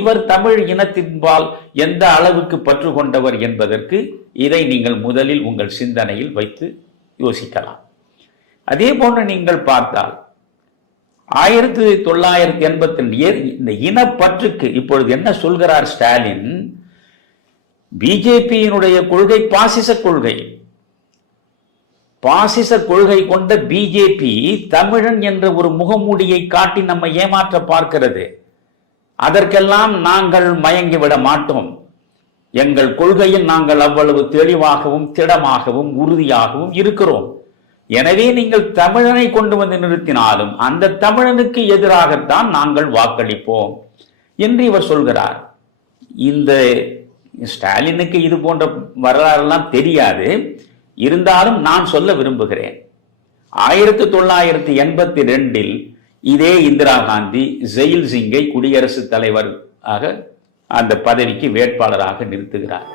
இவர் தமிழ் இனத்தின்பால் எந்த அளவுக்கு பற்று கொண்டவர் என்பதற்கு இதை நீங்கள் முதலில் உங்கள் சிந்தனையில் வைத்து யோசிக்கலாம். அதே போன்று நீங்கள் பார்த்தால் ஆயிரத்தி தொள்ளாயிரத்தி எண்பத்தி இந்த இனப்பற்றுக்கு இப்பொழுது என்ன சொல்கிறார் ஸ்டாலின்? பிஜேபியினுடைய கொள்கை பாசிச கொள்கை. பாசிச கொள்கை கொண்ட பிஜேபி தமிழன் என்ற ஒரு முகமூடியை காட்டி நம்ம ஏமாற்ற பார்க்கிறது. அதற்கெல்லாம் நாங்கள் மயங்கிவிட மாட்டோம். எங்கள் கொள்கையில் நாங்கள் அவ்வளவு தெளிவாகவும் திடமாகவும் உறுதியாகவும் இருக்கிறோம். எனவே நீங்கள் தமிழனை கொண்டு வந்து நிறுத்தினாலும் அந்த தமிழனுக்கு எதிராகத்தான் நாங்கள் வாக்களிப்போம் என்று இவர் சொல்கிறார். இந்த ஸ்டாலினுக்கு இது போன்ற வரலாறுலாம் தெரியாது. இருந்தாலும் நான் சொல்ல விரும்புகிறேன். ஆயிரத்தி தொள்ளாயிரத்தி எண்பத்தி ரெண்டில் இதே இந்திரா காந்தி ஜெயில் சிங்கை குடியரசுத் தலைவர் ஆக அந்த பதவிக்கு வேட்பாளராக நிறுத்துகிறார்.